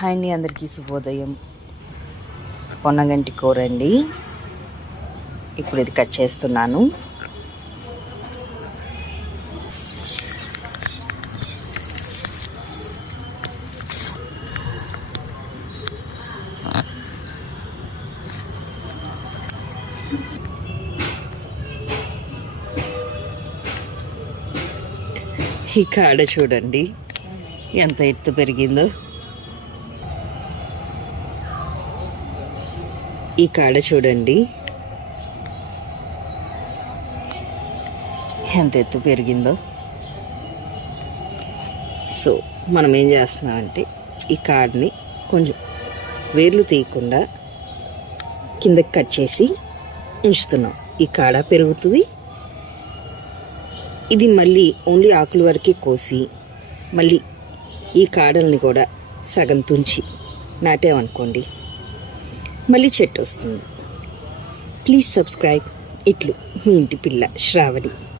Hi అండి, అందరికీ శుభోదయం. పొన్నగంటి కూర అండి. ఇప్పుడు ఇది కట్ చేస్తున్నాను. ఈ కాడ చూడండి ఎంత ఎత్తు పెరిగిందో. ఈ కాడ చూడండి ఎంత ఎత్తు పెరిగిందో. సో మనం ఏం చేస్తున్నామంటే ఈ కాడని కొంచెం వేర్లు తీయకుండా కిందకి కట్ చేసి ఉంచుతున్నాం. ఈ కాడ పెరుగుతుంది. ఇది మళ్ళీ ఓన్లీ ఆకుల వరకే కోసి మళ్ళీ ఈ కాడల్ని కూడా సగం తుంచి నాటామనుకోండి, మళ్ళీ చెట్టు వస్తుంది. Please subscribe. ఇట్లు మీ ఇంటి పిల్ల శ్రావణి.